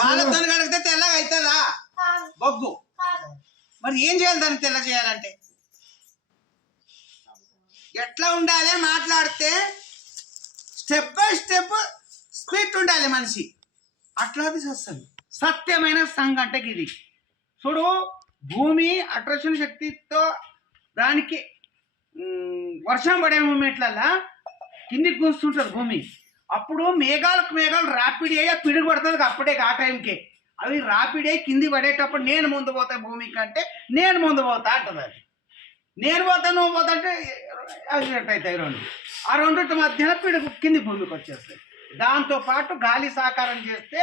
పాలతో కడిగితే తెల్లగా అవుతుందా బొగ్గు? మరి ఏం చేయాలి దాన్ని తెల్ల చేయాలంటే? ఎట్లా ఉండాలి మాట్లాడితే? స్టెప్ బై స్టెప్ స్పీడ్ ఉండాలి మనిషి. అట్లాది వస్తుంది సత్యమైన సంఘం అంటే ఇది. చూడు, భూమి అట్రాక్షన్ శక్తితో దానికి వర్షం పడే మూమెంట్లల్లా కిందికి కూస్తుంటుంది భూమి. అప్పుడు మేఘాలకు మేఘాలు రాపిడి అయ్యి పిడుగు పడుతుంది అప్పుడే ఆ టైంకే. అవి రాపిడి అయ్యి కింది పడేటప్పుడు నేను ముందు పోతా భూమి కంటే నేను ముందు పోతా అంటుంది. అది నేను పోతా నువ్వు పోతా అంటే యాక్సిడెంట్ అవుతాయి రెండు. ఆ రెండింటి మధ్యన పిడుగు కింది భూమికి వచ్చేస్తాయి. దాంతోపాటు గాలి సాకారం చేస్తే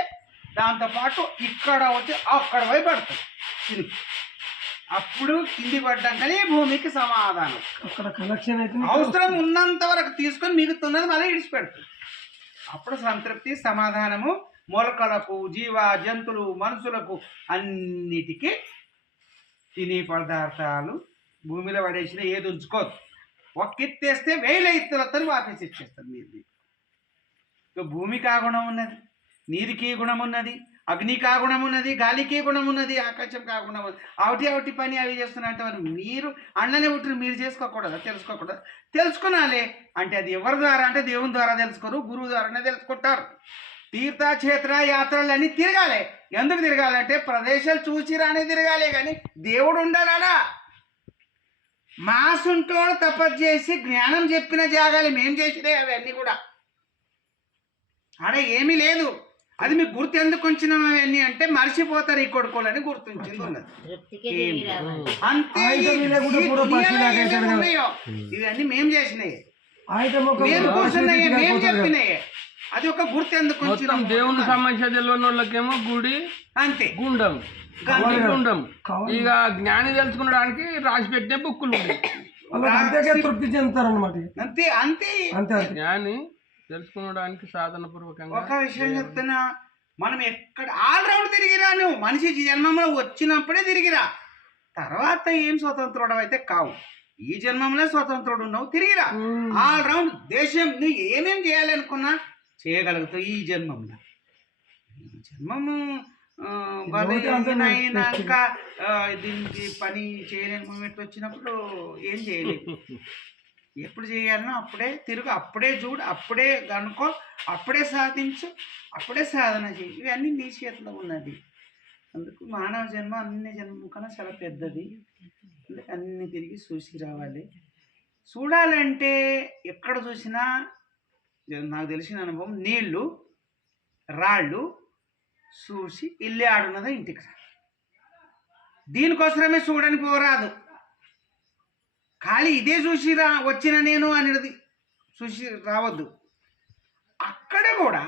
దాంతోపాటు ఇక్కడ వచ్చి అక్కడ పోయి పడుతుంది కింది. అప్పుడు కింది పడ్డాకనే భూమికి సమాధానం. అక్కడ కనెక్షన్ అయితే అవసరం ఉన్నంత వరకు తీసుకొని మిగుతున్నది మళ్ళీ ఇడిచిపెడుతుంది. అప్పుడు సంతృప్తి సమాధానము మొలకలకు, జీవ జంతువులు, మనుషులకు అన్నిటికీ తినే పదార్థాలు భూమిలో పడేసిన ఏది ఉంచుకోదు. ఒక్కెత్తేస్తే 1000 ఎత్తులతో వాపేసి ఇచ్చేస్తారు. మీరు భూమికి ఆ గుణం ఉన్నది, నీరుకి గుణం ఉన్నది, అగ్నికి ఆ గుణం ఉన్నది, గాలికి గుణం ఉన్నది, ఆకాశంకి ఆ గుణం ఉన్నది. ఒకటి పని అవి చేస్తున్నట్టు మరి మీరు అన్ననే పుట్టిన మీరు చేసుకోకూడదు, తెలుసుకోకూడదు. తెలుసుకున్నాలే అంటే అది ఎవరి ద్వారా అంటే దేవుని ద్వారా తెలుసుకోరు, గురువు ద్వారానే తెలుసుకుంటారు. తీర్థక్షేత్ర యాత్రలన్నీ తిరగాలి. ఎందుకు తిరగాలంటే ప్రదేశాలు చూసిరానే తిరగాలి, కానీ దేవుడు ఉండాలా. మాసుంటోడు తపస్సు చేసి జ్ఞానం చెప్పిన జాగాలు మేము చేసినాయి అవన్నీ కూడా. ఆడ ఏమీ లేదు. అది మీకు గుర్తు ఎందుకు ఉంచినవన్నీ అంటే మర్చిపోతారు ఈ కొడుకోలని గుర్తుంచింది ఉన్నది అంతే. ఇవన్నీ మేము చేసినాయి, మేము కూర్చున్నాయి, మేము చెప్పినాయి. అది ఒక గుర్తు ఎందుకు ఉంచినాం? దేవుని సమస్య తెలియని వాళ్ళకేమో గుడి అంతే, గుండం గుండం. ఇక జ్ఞాని తెలుసుకునడానికి రాసి పెట్టిన బుక్కులు తృప్తి చెందుతారు అనమాట. అంతే అంతే అంతే. జ్ఞాని తెలుసుకోవడానికి సాధన పూర్వకంగా ఒక విషయం చెప్తున్నా, మనం ఎక్కడ ఆల్రౌండ్ తిరిగిరా. నువ్వు మనిషి జన్మంలో వచ్చినప్పుడే తిరిగిరా. తర్వాత ఏం స్వతంత్రుడు అయితే కావు. ఈ జన్మంలో స్వతంత్రుడు ఉన్నావు, తిరిగిరా. ఆల్రౌండ్ దేశం నువ్వు ఏమేం చేయాలనుకున్నా చేయగలుగుతావు ఈ జన్మంలో. ఈ జన్మము అయినాక దీనికి పని చేయలేని మూమెంట్ వచ్చినప్పుడు ఏం చేయలేదు. ఎప్పుడు చేయాలనో అప్పుడే తిరుగు, అప్పుడే చూడు, అప్పుడే కనుక్కో, అప్పుడే సాధించు, అప్పుడే సాధన చేయి. ఇవన్నీ నీ చేతిలో ఉన్నది. అందుకు మానవ జన్మ అన్ని జన్మ కన్నా చాలా పెద్దది. అందుకు అన్ని తిరిగి చూసి రావాలి. చూడాలంటే ఎక్కడ చూసినా నాకు తెలిసిన అనుభవం, నీళ్ళు రాళ్ళు చూసి ఇల్లు ఆడున్నదో ఇంటికి రా. దీనికోసమే చూడని పోరాదు. ఖాళీ ఇదే చూసి వచ్చిన నేను అనేది చూసి రావద్దు. అక్కడ కూడా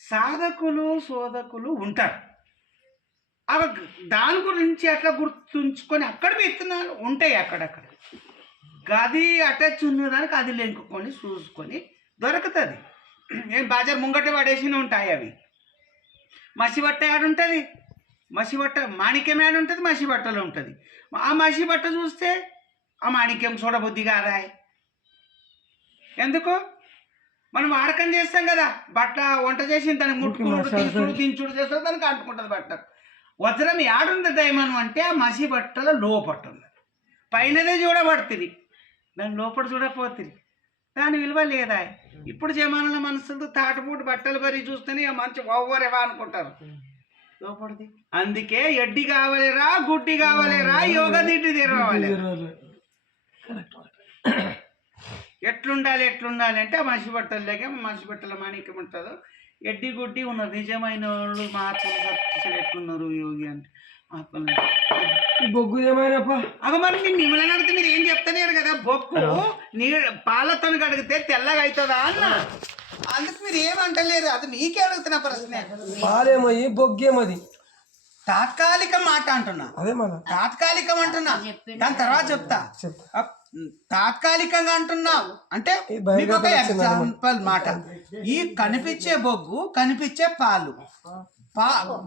సాధకులు శోధకులు ఉంటారు. దాని గురించి అట్లా గుర్తుంచుకొని అక్కడ విత్తనాలు ఉంటాయి. అక్కడక్కడ గది అటాచ్ ఉన్నదానికి అది లెంకుకొని చూసుకొని దొరుకుతుంది. నేను బాజార్ ముంగట పడేసి ఉంటాయి అవి. మసిబట్ట ఆడుంటుంది, మసిబట్ట మాణిక్యం ఆడుంటుంది, మసిబట్టలో ఉంటుంది. ఆ మసిబట్ట చూస్తే ఆ మాణిక్యం చూడబుద్ధి కాదా? ఎందుకు? మనం వాడకం చేస్తాం కదా. బట్ట వంట చేసి దానికి ముట్టుకుడు తీసుకుడు దించుడు చేస్తాడు, దానికి అంటుకుంటుంది బట్ట. వజ్రం ఆడుంది దయమనం అంటే ఆ మసి బట్టలో లోపట్టు ఉన్నది. పైనదే చూడబడుతుంది, దాని లోపల చూడకపోతుంది. దాని విలువ లేదా? ఇప్పుడు జమానంలో మనసులతో తాటిపూటి బట్టలు బరి చూస్తేనే మంచి ఓవరేవా అనుకుంటారు లోపడిది. అందుకే ఎడ్డి కావాలేరా, గుడ్డి కావాలేరా, యోగా దిడ్డి తెరవాలి. ఎట్లుండాలి అంటే ఆ మనిషి బట్టలకే మనిషి బట్టల మాణిక్యం ఉంటుందో. ఎడ్డి గుడ్డి ఉన్నారు నిజమైన వాళ్ళు మహాత్ములు. అసలు ఎట్లున్నారు యోగి అంటే మహాత్ములు. బొగ్గు ఏమైనా అవి మరి మిమ్మల్ని అడిగితే మీరు ఏం చెప్తానేరు కదా. బొగ్గు పాలతో కడిగితే తెల్లగా అవుతుందా అన్న. అందుకు మీరు ఏమంటలేరు, అది మీకే అడుగుతున్న ప్రశ్న. పాలేమయ్యి బొగ్గేమది తాత్కాలిక మాట అంటున్నా. అదే మన తాత్కాలికం అంటున్నా, దాని తర్వాత చెప్తా. తాత్కాలికంగా అంటున్నావు అంటే మీకు ఒక ఎగ్జాంపుల్ మాట. ఈ కనిపించే బొగ్గు, కనిపించే పాలు.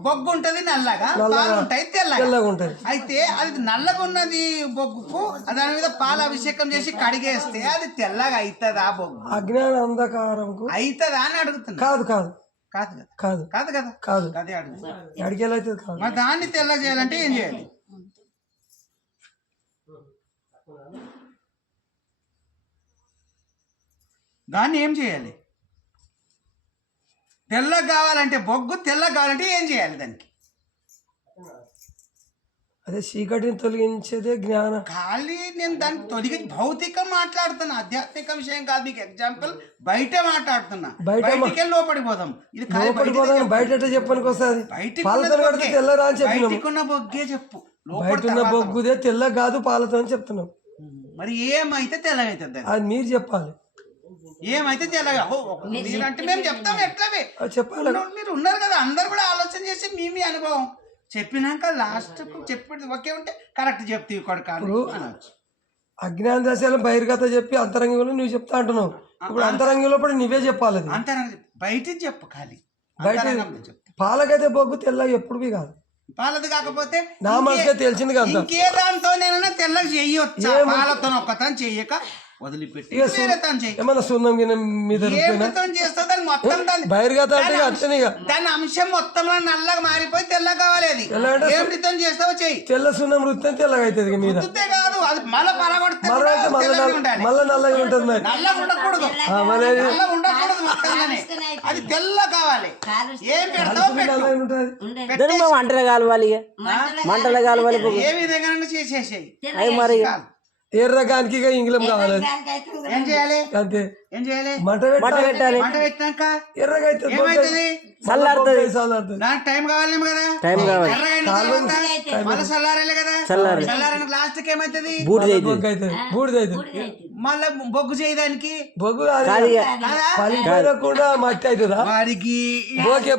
బొగ్గు ఉంటది నల్లగా, పాలు ఉంటాయి తెల్లగా ఉంటాయి. అయితే అది నల్లగా ఉన్నది బొగ్గుకు దాని మీద పాలు అభిషేకం చేసి కడిగేస్తే అది తెల్లగా అవుతుందా బొగ్గు? అజ్ఞాన అంధకారం అవుతుందా అని అడుగుతున్నా. కాదు కాదు కాదు కదా కాదు కాదు కదా కాదు అదే అడుగు ఎడికెళ్ళి అవుతుంది కాదు. మరి దాన్ని తెల్ల చేయాలంటే ఏం చేయాలి? దాన్ని ఏం చేయాలి? తెల్లగా కావాలంటే బొగ్గు తెల్లగా కావాలంటే ఏం చేయాలి దానికి? అదే చీకటిని తొలగించేదే జ్ఞానం. ఖాళీ నేను దాన్ని తొలగించి భౌతికం మాట్లాడుతున్నా, ఆధ్యాత్మిక విషయం కాదు. మీకు ఎగ్జాంపుల్ బయట మాట్లాడుతున్నా, బయటికి లోపలికి పోదాం. ఇది లోపడిపోదాం, బయట ఎట్లా చెప్పడానికి వస్తుంది? బయటికి పాలతో కడితే తెల్లరా అని చెప్పినాం. బయటికి ఉన్న బొగ్గే చెప్పు, బయట ఉన్న బొగ్గుదే తెల్ల కాదు పాలతో అని చెప్తున్నాం. మరి ఏమైతే తెల్లగైతుంది? అది మీరు చెప్పాలి. ఏమైతే తెల్లగా మీరంటే మేము చెప్తాం ఎట్లవే చెప్పాలి. మీరు ఉన్నారు కదా, అందరు కూడా ఆలోచన చేసి మీ అనుభవం చెప్పినాక లాస్ట్ చెప్పి ఒకే ఉంటే కరెక్ట్ చెప్తే కొడుకు అనొచ్చు. అజ్ఞాన దశలో బహిర్గత చెప్పి అంతరంగంలో నువ్వు చెప్తా అంటున్నావు. ఇప్పుడు అంతరంగంలో కూడా నువ్వే చెప్పాలి. అంతరంగం బయట చెప్పు, ఖాళీ బయట పాలకైతే బొగ్గు తెల్లగా ఎప్పుడు కాదు. పాలది కాకపోతే నా మనసుగా తెలిసింది కదా. ఇంకే దాంతో నేను తెల్లగా చెయ్యొచ్చు, పాలతో ఒక్కతను చెయ్యక వదిలిపెట్టి ఏమన్నా సున్నం గిన్నె మీద బహిర్గత అంటే అట్లనే దాని అంశం మొత్తంలో నల్లగా మారిపోయి తెల్లగా కావాలి. అది ఏమిటితో చేస్తావో చెయ్యి. తెల్ల సున్నం రుత్తే తెల్లగా అవుతుంది మీద కాదు, అది మళ్ళీ పలగొడితే మళ్ళీ నల్లగా ఉంటుంది. మరి నల్లగా ఉండకూడదు, నల్లగా ఉండకూడదు, మొత్తంగానే అది తెల్ల కావాలి. ఏం పెడతావు? మంటలు కావాలి, మంటలు కావాలి, ఏ విధంగా చేసేసేయి. మరి ఎర్రగానికి ఇంగ్లం కావాలి. ఏం చేయాలి? అంతే. ఏం చేయాలి? మంట పెట్టాలి. మంట పెట్టినాక ఎర్రగా ఏమైతుంది? చల్లారుతుంది. దానికి టైం కావాలి కదా, టైం కావాలి. మళ్ళీ చల్లారాలి కదా, చల్లారని లాస్ట్ కి ఏమైతుంది? బూడిదైతుంది. మళ్ళీ బొగ్గు చేయడానికి బొగ్గు పలిపోయినకుండా మట్టి అవుతుందా? వారికి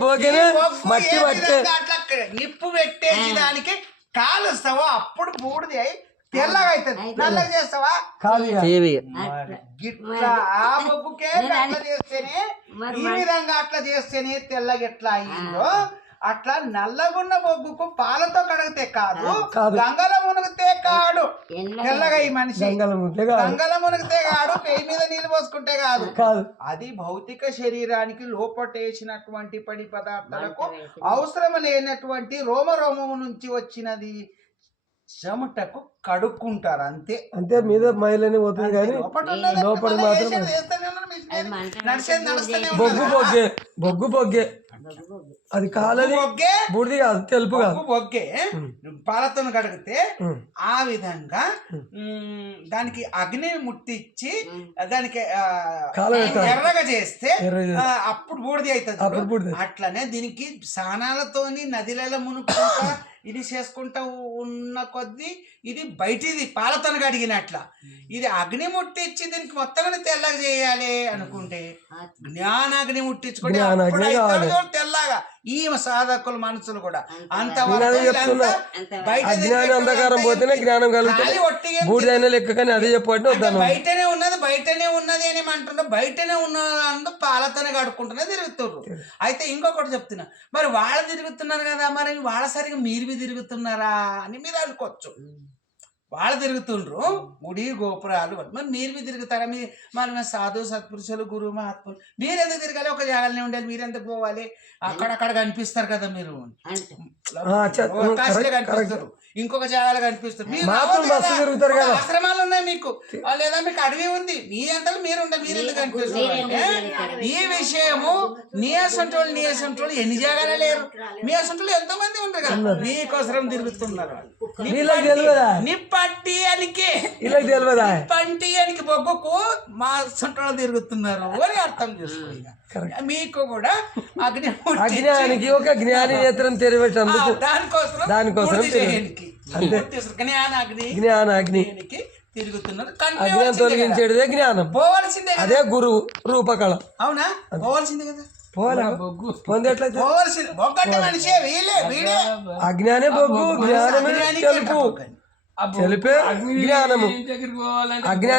బోకేనే మట్టి మట్టి అట్లా నిప్పు పెట్టేసి దానికి కాలుస్తావో అప్పుడు బూడిది అయి తెల్లగా అవుతుంది. నల్లగా చేస్తావా? గిట్లా ఆ బొగ్గుకే అట్లా చేస్తేనే, ఈ విధంగా అట్లా చేస్తేనే తెల్లగా ఎట్లా అయ్యిందో అట్లా నల్లగున్న బొగ్గుకు పాలతో కడిగితే కాదు, గంగల మునిగితే కాడు తెల్లగా ఈ మనిషి. గంగల మునిగితే కాడు, పెయి మీద నీళ్ళు పోసుకుంటే కాదు. అది భౌతిక శరీరానికి లోపటేసినటువంటి పడి పదార్థాలకు అవసరం లేనటువంటి రోమము నుంచి వచ్చినది చెమటకు కడుక్కుంటారు అంతే. అంతే మీద మైలని పోతుంది కానీ లోపల మాత్రం బొగ్గు బొగ్గే అది కాలని బుడిది కాదు, తెలుపు కాదు, బొగ్గే. పాలతో కడిగితే ఆ విధంగా దానికి అగ్ని ముట్టించి దానికి ఎర్రగా చేస్తే అప్పుడు బూడిది అవుతుంది. అట్లనే దీనికి స్నానాలతోని నదిలలో మునుకుంటా ఇది చేసుకుంటా ఉన్న కొద్దీ ఇది బయటిది పాలతో కడిగినట్ల. ఇది అగ్ని ముట్టించి దీనికి మొత్తం తెల్లగా చేయాలి అనుకుంటే జ్ఞానాగ్ని ముట్టించుకుంటే తెల్లగా ఈ సాధకుల మనసులు కూడా అంతవరకు అంధకారం పోతేనే జ్ఞానం కలుగుతుంది. లెక్క కానీ అదే చెప్పండి. బయటనే ఉన్నది అని అంటున్నా. బయటనే ఉన్న పాలతోనే కడుక్కుంటూనే తిరుగుతున్నారు. అయితే ఇంకొకటి చెప్తున్నా, మరి వాళ్ళు తిరుగుతున్నారు కదా, మరి వాళ్ళ సరిగా మీరు తిరుగుతున్నారా అని మీరు అనుకోవచ్చు. వాళ్ళు తిరుగుతుండ్రు గుడి గోపురాలు, మరి మీరు తిరుగుతారా? మన సాధు సత్పురుషులు గురువు మహాత్ములు మీరెందుకు తిరగాలి? ఒక జాగాలనే ఉండాలి, మీరెందుకు పోవాలి? అక్కడక్కడ కనిపిస్తారు కదా మీరు, కనిపిస్తారు, ఇంకొక జాగాలు కనిపిస్తారు. ఆశ్రమాలు ఉన్నాయి మీకు, లేదా మీకు అడవి ఉంది, మీ అంతలో మీరు ఉండాలి, మీరు ఎందుకు కనిపిస్తారు అంటే ఈ విషయము నీ అసంటోళ్ళు ఎన్ని జాగాలే లేరు. మీ అసంటోళ్ళు ఎంతో మంది ఉంటారు కదా, మీకోసరం తిరుగుతున్నారు. నిప్పట్టి అనికి బొగ్గుకు మా సొంటలో తిరుగుతున్నారు అని అర్థం చేసుకోవాలి. మీకు కూడా అజ్ఞానికి ఒక జ్ఞాని నేత్రం తెరవేటందుకు దానికోసం జ్ఞానాగ్ని తిరుగుతున్నారు. అజ్ఞానం తొలగించేదే జ్ఞానం, పోవాల్సిందే, అదే గురువు రూపకళ. అవునా? పోవాల్సిందే కదా, అజ్ఞానే బొగ్గు, జ్ఞానమే తెలుపు, తెలిపే జ్ఞానము. అజ్ఞానం